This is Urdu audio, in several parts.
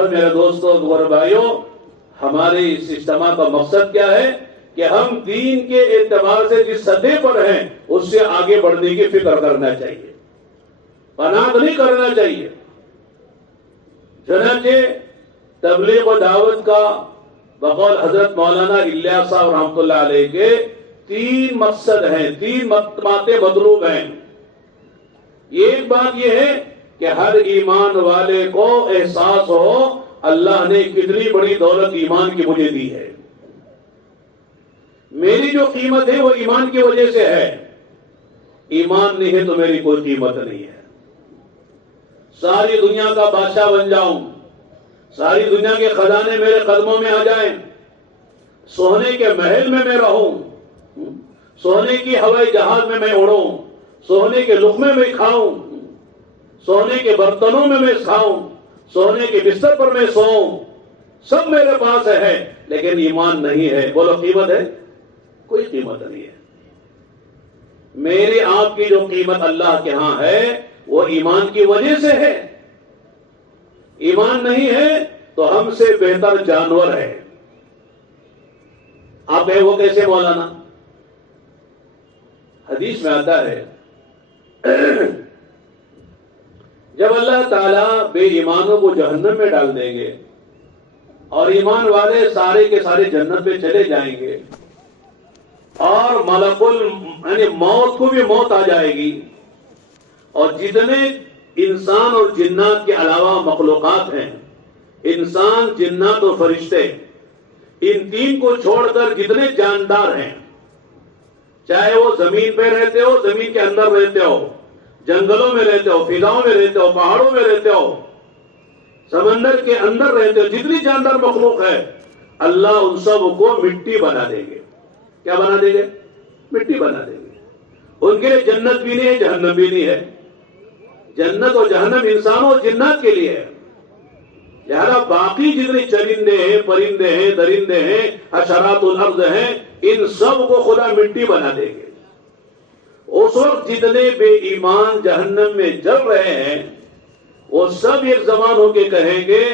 اور میرے دوستوں اور بھائیوں، ہمارے اس اجتماع کا مقصد کیا ہے کہ ہم دین کے اعتبار سے جس سطح پر ہیں اس سے آگے بڑھنے کی فکر کرنا چاہیے، پناہ نہیں کرنا چاہیے۔ چنانچہ تبلیغ و دعوت کا بقول حضرت مولانا الیاس صاحب رحمۃ اللہ علیہ کے 3 مقصد ہیں، 3 باتیں مطلوب ہیں۔ ایک بات یہ ہے کہ ہر ایمان والے کو احساس ہو اللہ نے کتنی بڑی دولت ایمان کی مجھے دی ہے، میری جو قیمت ہے وہ ایمان کی وجہ سے ہے، ایمان نہیں ہے تو میری کوئی قیمت نہیں ہے۔ ساری دنیا کا بادشاہ بن جاؤں، ساری دنیا کے خزانے میرے قدموں میں آ جائیں، سونے کے محل میں میں رہوں، سونے کی ہوائی جہاز میں میں اڑوں، سونے کے لقمے میں کھاؤں، سونے کے برتنوں میں میں کھاؤں، سونے کے بستر پر میں سوؤں، سب میرے پاس ہے، لیکن ایمان نہیں ہے، بولو قیمت ہے؟ کوئی قیمت نہیں ہے۔ میری آپ کی جو قیمت اللہ کے ہاں ہے وہ ایمان کی وجہ سے ہے۔ ایمان نہیں ہے تو ہم سے بہتر جانور ہے۔ آپ کہیں وہ کیسے مولانا؟ حدیث میں آتا ہے جب اللہ تعالیٰ بے ایمانوں کو جہنم میں ڈال دیں گے اور ایمان والے سارے کے سارے جنت پہ چلے جائیں گے، اور ملک یعنی موت کو بھی موت آ جائے گی، اور جتنے انسان اور جنات کے علاوہ مخلوقات ہیں، انسان، جنات اور فرشتے، ان 3 کو چھوڑ کر جتنے جاندار ہیں، چاہے وہ زمین پہ رہتے ہو، زمین کے اندر رہتے ہو، جنگلوں میں رہتے ہو، فضاؤں میں رہتے ہو، پہاڑوں میں رہتے ہو، سمندر کے اندر رہتے ہو، جتنی جاندار مخلوق ہے، اللہ ان سب کو مٹی بنا دیں گے۔ کیا بنا دیں گے؟ مٹی بنا دیں گے۔ ان کے لیے جنت بھی نہیں ہے، جہنم بھی نہیں ہے۔ جنت اور جہنم انسانوں اور جنات کے لیے ہے۔ لہذا باقی جتنے چرندے ہیں، پرندے ہیں، درندے ہیں، حشرات الارض ہیں، ان سب کو خدا مٹی بنا دیں گے۔ اس وقت جتنے بے ایمان جہنم میں جل رہے ہیں وہ سب ایک زبان ہو کے کہیں گے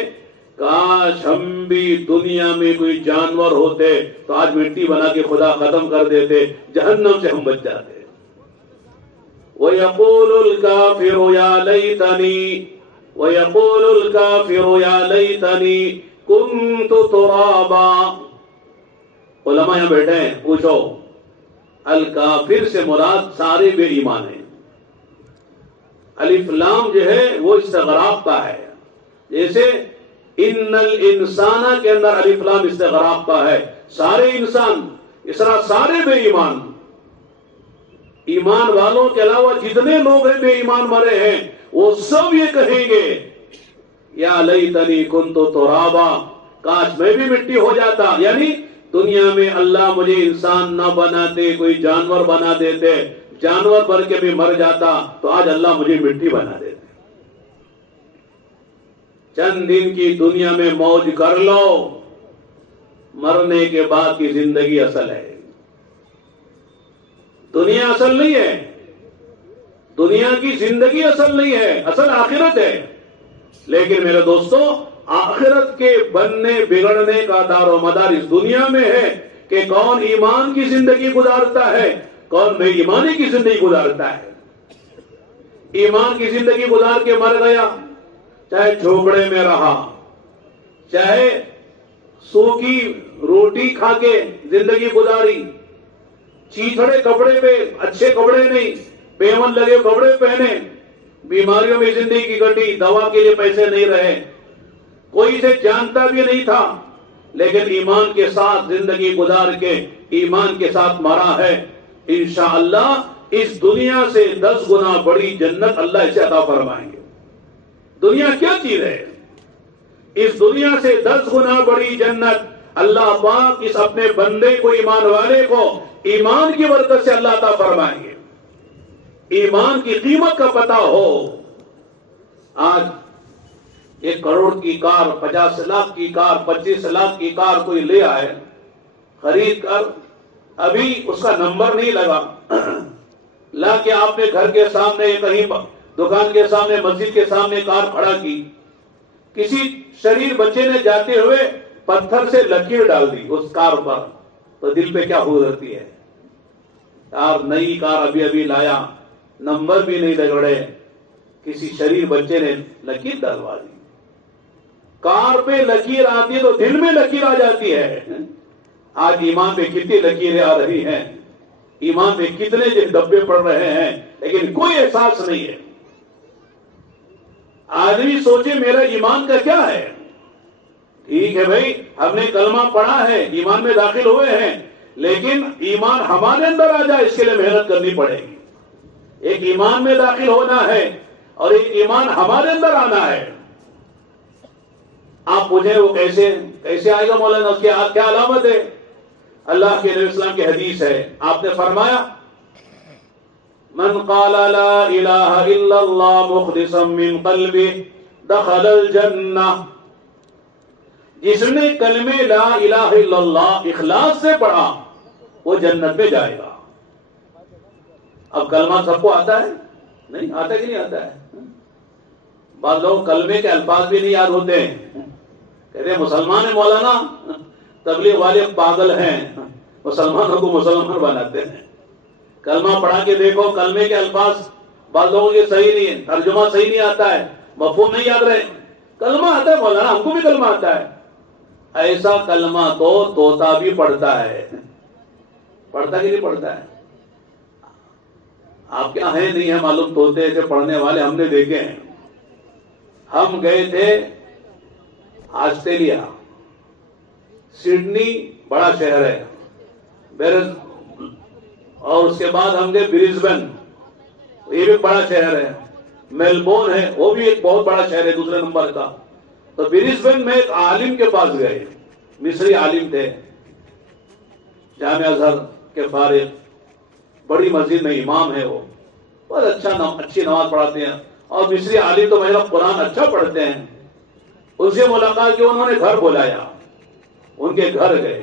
کاش ہم بھی دنیا میں کوئی جانور ہوتے تو آج مٹی بنا کے خدا ختم کر دیتے، جہنم سے ہم بچ جاتے۔ وَيَقُولُ الْكَافِرُ يَا لَيْتَنِي وَيَقُولُ الْكَافِرُ يَا لَيْتَنِي كُنْتُ تُرَابًا۔ علماء یہاں بیٹھے ہیں، پوچھو الکافر سے مراد سارے بے ایمان ہیں۔ الف لام جو ہے وہ استغراق کا ہے، جیسے ان الانسان کے اندر الف لام استغراق کا ہے، سارے انسان، اس طرح سارے بے ایمان، ایمان والوں کے علاوہ جتنے لوگ ہیں بے ایمان مرے ہیں، وہ سب یہ کہیں گے یا لیتنی کنت ترابا، کاش میں بھی مٹی ہو جاتا، یعنی دنیا میں اللہ مجھے انسان نہ بناتے، کوئی جانور بنا دیتے، جانور بن کے بھی مر جاتا تو آج اللہ مجھے مٹی بنا دیتے۔ چند دن کی دنیا میں موج کر لو، مرنے کے بعد کی زندگی اصل ہے۔ دنیا اصل نہیں ہے، دنیا کی زندگی اصل نہیں ہے، اصل آخرت ہے۔ لیکن میرے دوستو، آخرت کے بننے بگڑنے کا دار و مدار اس دنیا میں ہے کہ کون ایمان کی زندگی گزارتا ہے، کون بے ایمانی کی زندگی گزارتا ہے۔ ایمان کی زندگی گزار کے مر گیا، چاہے جھوپڑے میں رہا، چاہے سوکھی روٹی کھا کے زندگی گزاری، چیتھڑے کپڑے پہ، اچھے کپڑے نہیں، پیون لگے کپڑے پہنے، بیماریوں میں زندگی کٹی، دوا کے لیے پیسے نہیں رہے، کوئی اسے جانتا بھی نہیں تھا، لیکن ایمان کے ساتھ زندگی گزار کے ایمان کے ساتھ مرا ہے، انشاءاللہ اس دنیا سے 10 گنا بڑی جنت اللہ اسے عطا فرمائیں گے۔ دنیا کیا چیز ہے؟ اس دنیا سے 10 گنا بڑی جنت اللہ پاک اس اپنے بندے کو، ایمان والے کو ایمان کی برکت سے اللہ عطا فرمائیں گے۔ ایمان کی قیمت کا پتہ ہو۔ آج 1 کروڑ کی کار، 50 لاکھ کی کار، 25 لاکھ کی کار کوئی لے آئے، خرید کر ابھی اس کا نمبر نہیں لگا، لا کے آپ نے گھر کے سامنے، کہیں دکان کے سامنے، مسجد کے سامنے کار کھڑا کی، کسی شریر بچے نے جاتے ہوئے پتھر سے لکیر ڈال دی اس کار پر، تو دل پہ کیا گزرتی ہے؟ یار نئی کار ابھی ابھی لایا، نمبر بھی نہیں رگڑے، کسی شریر بچے نے لکیر ڈالوا دی۔ کار پہ لکیر آتی ہے تو دل میں لکیر آ جاتی ہے۔ آج ایمان پہ کتنی لکیریں آ رہی ہیں، ایمان پہ کتنے ڈبے پڑ رہے ہیں، لیکن کوئی احساس نہیں ہے۔ آدمی سوچے میرا ایمان کا کیا ہے؟ ٹھیک ہے بھائی، ہم نے کلمہ پڑھا ہے، ایمان میں داخل ہوئے ہیں، لیکن ایمان ہمارے اندر آ جائے اس کے لیے محنت کرنی پڑے گی۔ ایک ایمان میں داخل ہونا ہے اور ایک ایمان ہمارے اندر آنا ہے۔ آپ پوچھیں وہ کیسے آئے گا مولانا، اس کی کیا علامت ہے؟ اللہ کے نبی اسلام کی حدیث ہے، آپ نے فرمایا من قال لا الہ الا اللہ مخلصا من قلبہ دخل الجنہ، جس نے کلمہ لا الہ الا اللہ اخلاص سے پڑھا وہ جنت میں جائے گا۔ اب کلمہ سب کو آتا ہے؟ نہیں آتا کہ نہیں آتا ہے؟ بعض لوگ کلمے کے الفاظ بھی نہیں یاد ہوتے ہیں، کہتے ہیں مسلمان ہیں مولانا، تبلیغ والے پاگل ہیں، مسلمانوں کو مسلمان بناتے ہیں۔ کلمہ پڑھا کے دیکھو، کلمے کے الفاظ بعض لوگوں کے صحیح نہیں ہے، ترجمہ صحیح نہیں آتا ہے، مفہوم نہیں یاد رہے۔ کلمہ آتا ہے مولانا، ہم کو بھی کلمہ آتا ہے۔ ایسا کلمہ تو طوطا بھی پڑھتا ہے، پڑھتا کہ نہیں پڑھتا ہے؟ آپ کیا ہیں نہیں ہے معلوم، طوطے سے پڑھنے والے ہم نے دیکھے ہیں۔ ہم گئے تھے آسٹریلیا، سڈنی بڑا شہر ہے، اور اس کے بعد ہم گئے برسبن، یہ بھی بڑا شہر ہے، میلبورن ہے، وہ بھی ایک بہت بڑا شہر ہے دوسرے نمبر کا۔ تو برسبن میں ایک عالم کے پاس گئے، مصری عالم تھے، جامعہ ازہر کے فارغ، بڑی مسجد میں امام ہے، وہ بہت اچھی نماز پڑھاتے ہیں، اور مصری عالم تو میرا قرآن اچھا پڑھتے ہیں۔ ان سے ملاقات کی، انہوں نے گھر بلایا، ان کے گھر گئے،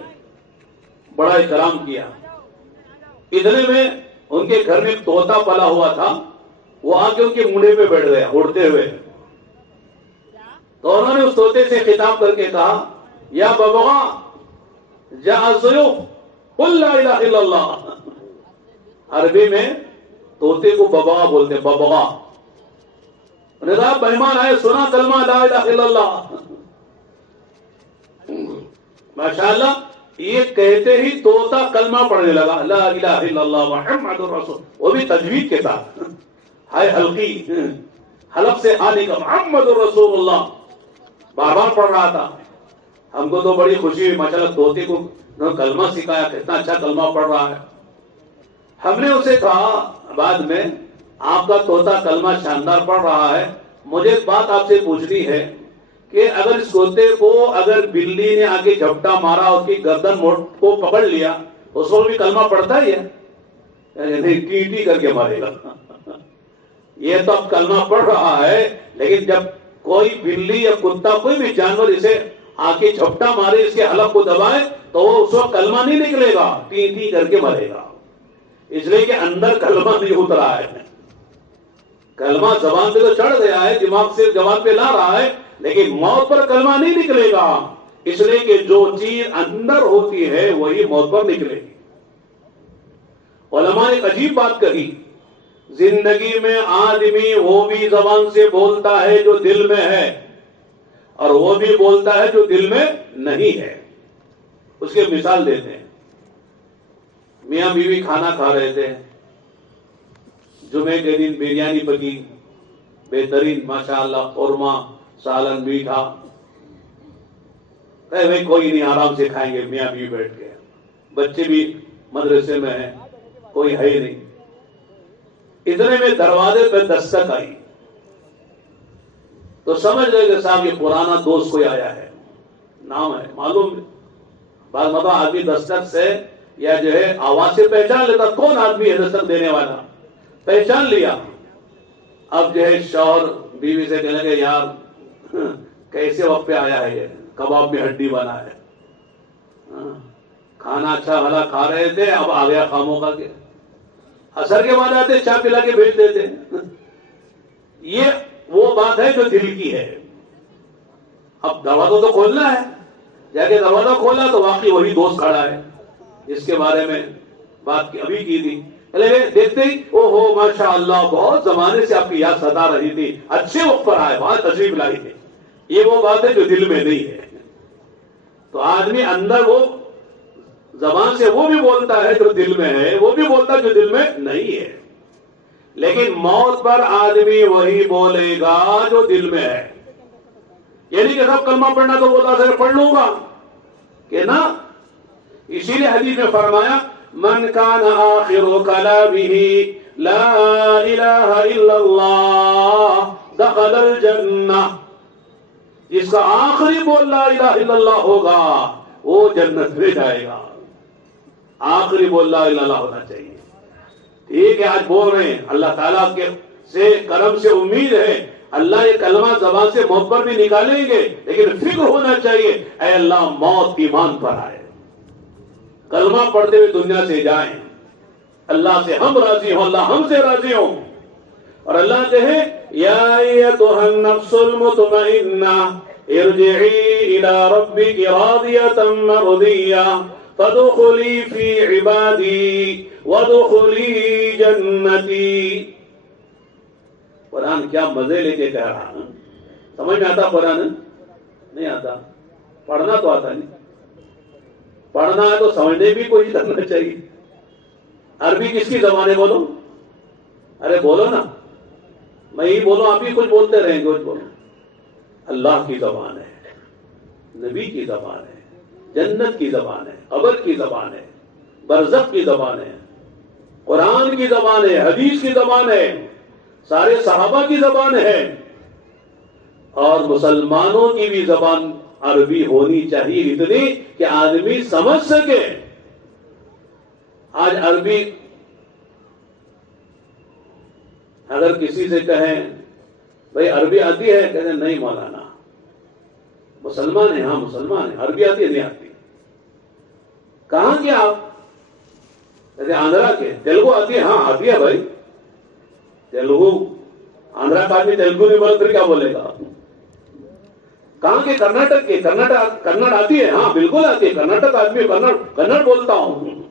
بڑا اکرام کیا۔ اتنے میں ان کے گھر میں ایک طوطا پلا ہوا تھا، وہ آ کے ان کے منڈے پہ بیٹھ گیا اڑتے ہوئے۔ تو انہوں نے اس طوطے سے خطاب کر کے کہا یا ببغا جاء الضيوف قل لا الہ الا اللہ۔ عربی میں طوطے کو ببغا بولتے ہیں، ببغا۔ انہوں نے کہا مہمان آئے، سنا کلمہ لا الہ الا اللہ۔ ماشاءاللہ، یہ کہتے ہی طوطا کلمہ پڑھنے لگا، لا الہ الا اللہ محمد رسول، وہ بھی تجوید کے ساتھ، ہائے حلقی، حلق سے ہانی کا محمد رسول اللہ بار بار پڑھ رہا تھا۔ ہم کو تو بڑی خوشی ہوئی، ماشاءاللہ طوطے کو کلمہ سکھایا، کتنا اچھا کلمہ پڑھ رہا ہے۔ ہم نے اسے کہا بعد میں، آپ کا طوطا کلمہ شاندار پڑھ رہا ہے، مجھے ایک بات آپ سے پوچھنی ہے کہ اگر اس طوطے کو اگر بلی نے آگے جھپٹا مارا، اس کی گردن کو پکڑ لیا، اس کو بھی کلمہ پڑھتا ہی ہے؟ نہیں، ٹی ٹی کر کے مارے گا۔ یہ تو اب کلمہ پڑھ رہا ہے، لیکن جب کوئی بلی یا کتا کوئی بھی جانور اسے آگے جھپٹا مارے، اس کے حلق کو دبائے، تو وہ اس وقت کلمہ نہیں نکلے گا، ٹی ٹی کر کے مرے گا، اس لیے کہ اندر کلمہ نہیں اترا ہے۔ کلمہ زبان پہ تو چڑھ گیا ہے، دماغ سے زبان پہ لا رہا ہے، لیکن موت پر کلمہ نہیں نکلے گا، اس لیے کہ جو چیز اندر ہوتی ہے وہی موت پر نکلے گی۔ علماء نے ایک عجیب بات کہی، زندگی میں آدمی وہ بھی زبان سے بولتا ہے جو دل میں ہے، اور وہ بھی بولتا ہے جو دل میں نہیں ہے۔ اس کی مثال دیتے ہیں، میاں بیوی کھانا کھا رہے تھے، جمعے کے دن بریانی پکی، بہترین ماشاءاللہ، قورمہ، سالن، میٹھا۔ بھائی کوئی نہیں، آرام سے کھائیں گے میاں بیوی بیٹھ کے، بچے بھی مدرسے میں ہیں، کوئی ہے ہی نہیں۔ اتنے میں دروازے پہ دستک آئی، تو سمجھ گئے کہ صاحب یہ پرانا دوست کوئی آیا ہے، نام ہے معلوم۔ بعض مرتبہ آدمی دستک سے یا جو ہے آواز سے پہچان لیتا کون آدمی ہے دستک دینے والا، پہچان لیا۔ اب جو ہے شوہر بیوی سے کہنے لگے یار کیسے وقت پہ آیا ہے، یہ کباب میں ہڈی بنا ہے، کھانا اچھا بھلا کھا رہے تھے، اب آ گیا خاموں کا کہ اثر کے بعد آتے چائے پلا کے بھیج دیتے۔ یہ وہ بات ہے جو دل کی ہے۔ اب دروازہ تو کھولنا ہے، جا کے دروازہ کھولا تو واقعی وہی دوست کھڑا ہے جس کے بارے میں بات ابھی کی تھی. دیکھتے ہی او ہو ماشاء اللہ، بہت زمانے سے آپ کی یاد ستا رہی تھی، اچھے وقت پر آئے، بہت تشریف لائی تھی. یہ وہ بات ہے جو دل میں نہیں ہے. تو آدمی اندر وہ زبان سے وہ بھی بولتا ہے جو دل میں ہے، وہ بھی بولتا ہے جو دل میں نہیں ہے. لیکن موت پر آدمی وہی بولے گا جو دل میں ہے. یعنی کہ سب کلمہ پڑھنا تو بولتا سر پڑھ لوں گا کہ نا. اسی لیے حدیث میں فرمایا من کان آخر کلامہ لا الہ الا اللہ دخل الجنہ، جس کا آخری بول لا الہ الا اللہ ہوگا وہ جنت میں جائے گا. آخری بول لا الہ الا اللہ ہونا چاہیے. ٹھیک ہے، آج بول رہے ہیں، اللہ تعالیٰ کے سے کرم سے امید ہے اللہ یہ کلمہ زبان سے محبت بھی نکالیں گے، لیکن فکر ہونا چاہیے اے اللہ موت ایمان پر آئے، کلمہ پڑھتے ہوئے دنیا سے جائیں، اللہ سے ہم راضی ہوں، اللہ ہم سے راضی ہوں. اور اللہ کہے یا ایتھا النفس المطمئنہ ارجعی الی ربک راضیۃ مرضیہ فادخلی فی عبادی وادخلی جنتی. قرآن کیا مزے لے کے کہہ رہا ہے. سمجھ میں آتا قرآن؟ نہیں آتا. پڑھنا تو آتا نہیں. پڑھنا ہے تو سمجھنے بھی کوئی کرنا چاہیے. عربی کس کی زبان ہے بولو؟ ارے بولو نا، میں ہی بولوں آپ ہی کچھ بولتے رہیں گے. کچھ بولو. اللہ کی زبان ہے، نبی کی زبان ہے، جنت کی زبان ہے، قبر کی زبان ہے، برزخ کی زبان ہے، قرآن کی زبان ہے، حدیث کی زبان ہے، سارے صحابہ کی زبان ہے. اور مسلمانوں کی بھی زبان عربی ہونی چاہیے، اتنی کہ آدمی سمجھ سکے. آج عربی اگر کسی سے کہیں بھائی عربی آتی ہے، کہتے ہیں نہیں مولانا مسلمان ہیں. ہاں مسلمان ہیں، عربی آتی ہے؟ نہیں آتی. کہاں کے آپ؟ کہتے آندھرا کے. تیلگو آتی ہے؟ ہاں آتی ہے بھائی. تیلگو آندھرا کا آدمی تیلگو نہیں بولے پھر کیا بولے گا؟ کہاں کے؟ کرناٹک کے. کنڑ آتی ہے؟ ہاں بالکل آتی ہے. کرناٹک آدمی کنڑ بولتا ہوں.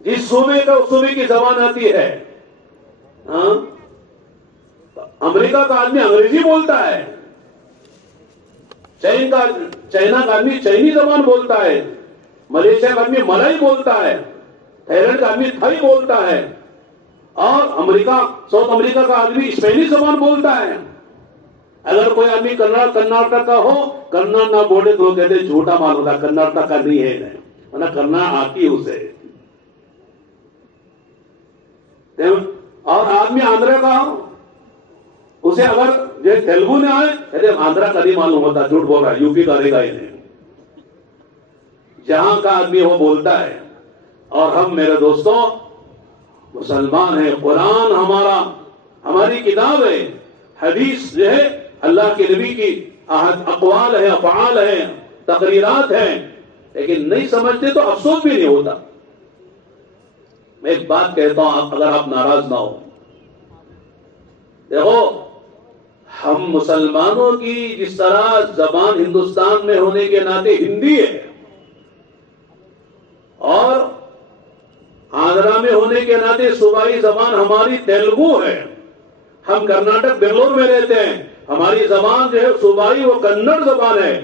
جس صوبے کا اس صوبے کی زبان آتی ہے. ہاں امریکہ کا آدمی انگریزی بولتا ہے، چائنا کا آدمی چائنی زبان بولتا ہے، ملیشیا کا آدمی ملائی بولتا ہے، تھائیلینڈ کا آدمی تھائی بولتا ہے، اور ساؤتھ امریکہ کا آدمی اسپینش زبان بولتا ہے. اگر کوئی آدمی کرناٹک کا ہو، کنڑ نہ بولے تو کہتے جھوٹا مال ہوتا، کرناٹک کا نہیں ہے، ورنہ کرنا آتی اسے. اور آدمی آندھرا کا ہو، اسے اگر جو تیلگو میں آئے کہتے آندھرا کا نہیں معلوم ہوتا، جھوٹ بول رہا ہے، یو پی کا رہے گا ہی نہیں. جہاں کا آدمی وہ بولتا ہے. اور ہم میرے دوستوں مسلمان ہیں. قرآن ہماری کتاب ہے، حدیث جو ہے اللہ کے نبی کی اقوال ہیں، افعال ہیں، تقریرات ہیں، لیکن نہیں سمجھتے تو افسوس بھی نہیں ہوتا. میں ایک بات کہتا ہوں اگر آپ ناراض نہ ہو. دیکھو ہم مسلمانوں کی جس طرح زبان ہندوستان میں ہونے کے ناطے ہندی ہے، اور آندھرا میں ہونے کے ناطے صوبائی زبان ہماری تیلگو ہے. ہم کرناٹک بنگلور میں رہتے ہیں، ہماری زبان جو ہے صوبائی وہ کنڑ زبان ہے.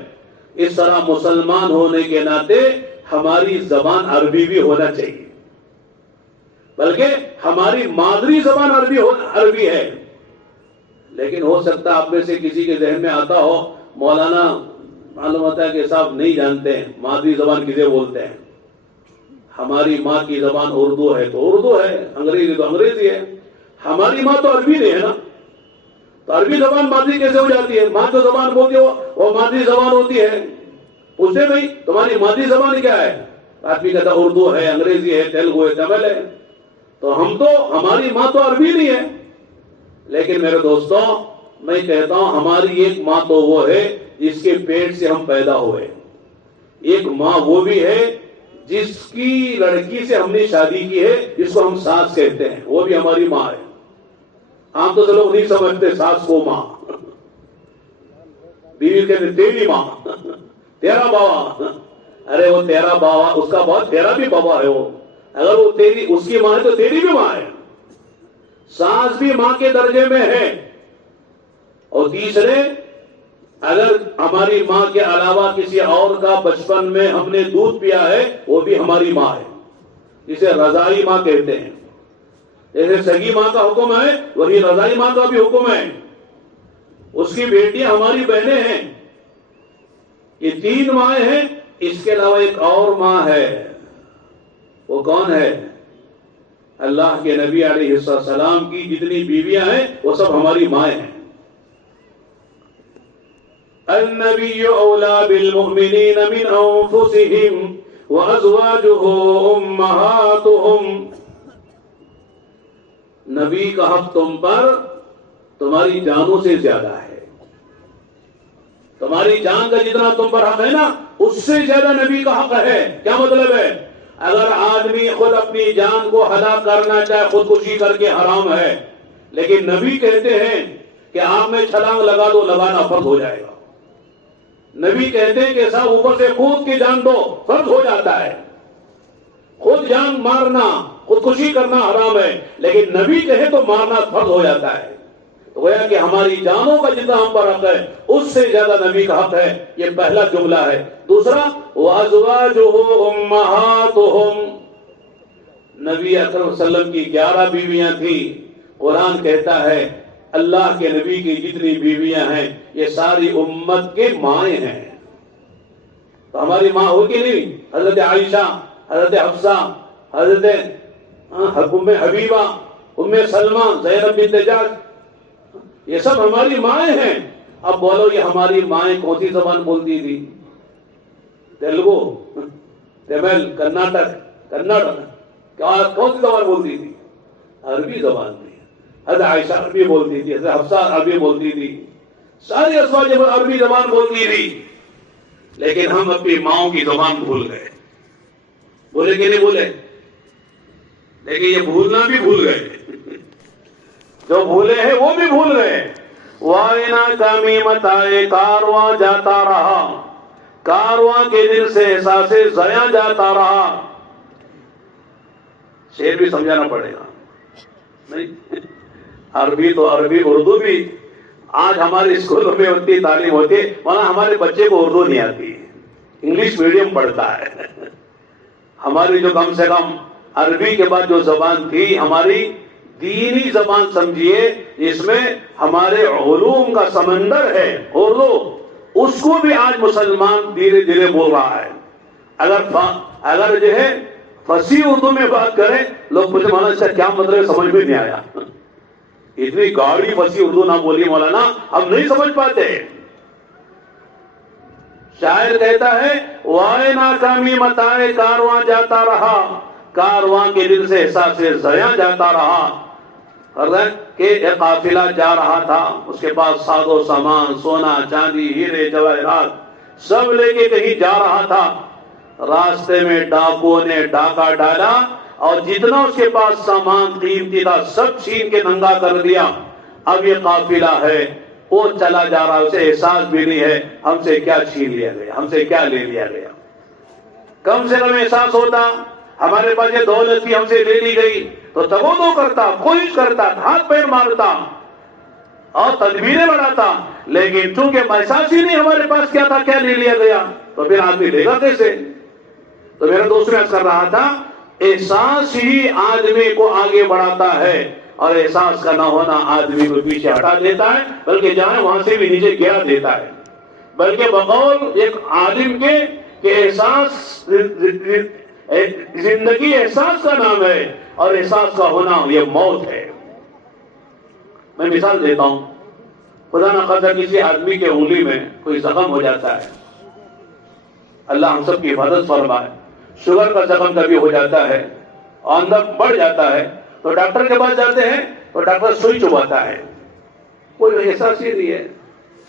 اس طرح مسلمان ہونے کے ناطے ہماری زبان عربی بھی ہونا چاہیے، بلکہ ہماری مادری زبان عربی ہے. لیکن ہو سکتا ہے آپ میں سے کسی کے ذہن میں آتا ہو مولانا معلوم ہوتا ہے کہ صاحب نہیں جانتے ہیں مادری زبان کسے بولتے ہیں. ہماری ماں کی زبان اردو ہے تو اردو ہے، انگریزی تو انگریزی ہے. ہماری ماں تو عربی نہیں ہے نا، تو عربی زبان مادری کیسے ہو جاتی ہے؟ ماں جو زبان بولتی ہے وہ مادری زبان ہوتی ہے. پوچھتے بھائی تمہاری مادری زبان کیا ہے؟ آدمی کہتا اردو ہے، انگریزی ہے، تیلگو ہے، تمل ہے. تو ہماری ماں تو عربی نہیں ہے. لیکن میرے دوستوں میں کہتا ہوں ہماری ایک ماں تو وہ ہے جس کے پیٹ سے ہم پیدا ہوئے. ایک ماں وہ بھی ہے جس کی لڑکی سے ہم نے شادی کی ہے، جس کو ہم ساس کہتے ہیں، وہ بھی ہماری ماں ہے. عام طور سے لوگ نہیں سمجھتے ساس کو ماں. بیوی بیوی کہتے تیری ماں، تیرا بابا. ارے وہ تیرا بابا، اس کا بابا تیرا بھی بابا ہے. وہ اگر وہ تیری اس کی ماں ہے تو تیری بھی ماں ہے. ساس بھی ماں کے درجے میں ہے. اور تیسرے، اگر ہماری ماں کے علاوہ کسی اور کا بچپن میں ہم نے دودھ پیا ہے وہ بھی ہماری ماں ہے، جسے رضائی ماں کہتے ہیں. جیسے سگی ماں کا حکم ہے وہی رضائی ماں کا بھی حکم ہے. اس کی بیٹیاں ہماری بہنیں ہیں. یہ 3 مائیں ہیں. اس کے علاوہ ایک اور ماں ہے. وہ کون ہے؟ اللہ کے نبی علیہ السلام کی جتنی بیویاں ہیں وہ سب ہماری مائیں ہیں. النبی اولا بالمؤمنین من انفسهم وازواجه امہاتهم. نبی کا حق تم پر تمہاری جانوں سے زیادہ ہے. تمہاری جان کا جتنا تم پر حق ہے نا، اس سے زیادہ نبی کا حق ہے. کیا مطلب ہے؟ اگر آدمی خود اپنی جان کو ہلاک کرنا چاہے خودکشی کر کے حرام ہے، لیکن نبی کہتے ہیں کہ آپ میں چھلانگ لگا دو، لگانا فرض ہو جائے گا. نبی کہتے ہیں کہ صاحب اوپر سے کود کے جان دو، فرض ہو جاتا ہے. خود جان مارنا، خودکشی کرنا حرام ہے، لیکن نبی کہے تو مارنا فرض ہو جاتا ہے. گویا کہ ہماری جانوں کا جتنا ہم پر حق ہے اس سے زیادہ نبی کا حق ہے. یہ پہلا جملہ ہے. دوسرا، وَأَزْوَاجُهُ أُمَّهَاتُهُمْ. نبی اکرم صلی اللہ علیہ وسلم کی 11 بیویاں تھیں. قرآن کہتا ہے اللہ کے نبی کی جتنی بیویاں ہیں یہ ساری امت کے مائیں ہیں. تو ہماری ماں ہوگی نہیں؟ حضرت عائشہ، حضرت حفصہ، حضرت ام حبیبہ، ام سلمہ، زینب بنت جحش، یہ سب ہماری مائیں ہیں. اب بولو یہ ہماری مائیں کون سی زبان بولتی تھی؟ تیلگو، تمل، کرناٹک، کنڑ، کون سی زبان بولتی تھی؟ عربی زبان تھی. حضرت عائشہ عربی بولتی تھی، حضرت حفصہ عربی بولتی تھی، ساری ازواج عربی زبان بولتی تھی. لیکن ہم اپنی ماؤں کی زبان بھول گئے. بولے کہ نہیں بولے؟ لیکن یہ بھولنا بھی بھول گئے. جو بھولے ہیں وہ بھی بھول گئے. وائنا تمیمت آئے کارواں جاتا رہا، کارواں کے دل سے احساس زیاں جاتا رہا. شعر بھی سمجھانا پڑے گا نہیں؟ عربی تو عربی، اردو بھی. آج ہمارے اسکولوں میں اتنی تعلیم ہوتی ہے، وہاں ہمارے بچے کو اردو نہیں آتی، انگلش میڈیم پڑھتا ہے. ہماری جو کم سے کم عربی کے بعد جو زبان تھی ہماری دینی زبان سمجھیے، اس میں ہمارے علوم کا سمندر ہے اردو، اس کو بھی آج مسلمان دھیرے دھیرے بول رہا ہے. اگر جو ہے فصیح اردو میں بات کریں، لوگ پوچھیں مولانا اس کا کیا مطلب ہے، سمجھ میں نہیں آیا. اتنی گاڑی فصیح اردو نہ بولی مولانا، ہم نہیں سمجھ پاتے. شاعر کہتا ہے وائے ناکامی متائے کارواں جاتا رہا، کارواں کے دل سے احساس زیاں جاتا رہا. کہ ایک قافلہ جا رہا تھا، اس کے پاس ساز و سامان، سونا چاندی، ہیرے جواہرات سب لے کے کہیں جا رہا تھا. راستے میں ڈاکوؤں نے ڈاکہ ڈالا اور جتنا اس کے پاس سامان قیمتی تھا سب چھین کے ننگا کر دیا. اب یہ قافلہ ہے، وہ چلا جا رہا، اسے احساس بھی نہیں ہے ہم سے کیا چھین لیا گیا، ہم سے کیا لے لیا گیا. کم سے کم احساس ہوتا ہمارے پاس یہ دولت تھی ہم سے لے لی گئی تو تبو کرتا، کوشش کرتا، ہاتھ پیر مارتا اور تدبیریں بڑھاتا. لیکن چونکہ احساس ہی نہیں ہمارے پاس کیا تھا، کیا لے لیا گیا، تو پھر آدمی لے گا کیسے؟ تو میرا دوست میں کر رہا تھا احساس ہی آدمی کو آگے بڑھاتا ہے، اور احساس کا نہ ہونا آدمی کو پیچھے ہٹا دیتا ہے، بلکہ جہاں وہاں سے بھی نیچے گرا دیتا ہے. بلکہ بقول ایک عالم کے کہ احساس زندگی احساس کا نام ہے اور احساس کا ہونا یہ موت ہے. میں مثال دیتا ہوں، خدا نہ خواستہ کسی آدمی کے انگلی میں کوئی زخم ہو جاتا ہے، اللہ ہم سب کی حفاظت فرمائے. شوگر کا زخم کبھی ہو جاتا ہے اور اندر بڑھ جاتا ہے تو ڈاکٹر کے پاس جاتے ہیں تو ڈاکٹر سوئی چباتا ہے، کوئی احساس ہی نہیں ہے،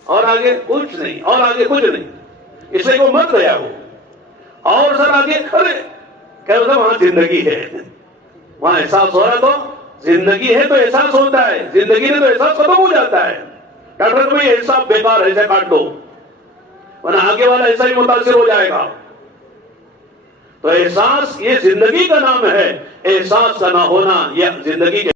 اور آگے کچھ نہیں، اور آگے کچھ نہیں. اس سے وہ مر گیا وہ، اور سر آگے ارے کہہ رہا وہاں زندگی ہے، وہاں احساس ہو رہا تو زندگی ہے تو احساس ہوتا ہے، زندگی میں تو احساس ختم ہو جاتا ہے. ڈاکٹر کو یہ حساب بیکار ہے، اسے کاٹ دو. ورنہ آگے والا ایسا ہی متاثر ہو جائے گا. تو احساس یہ زندگی کا نام ہے، احساس کا نہ ہونا یہ زندگی کے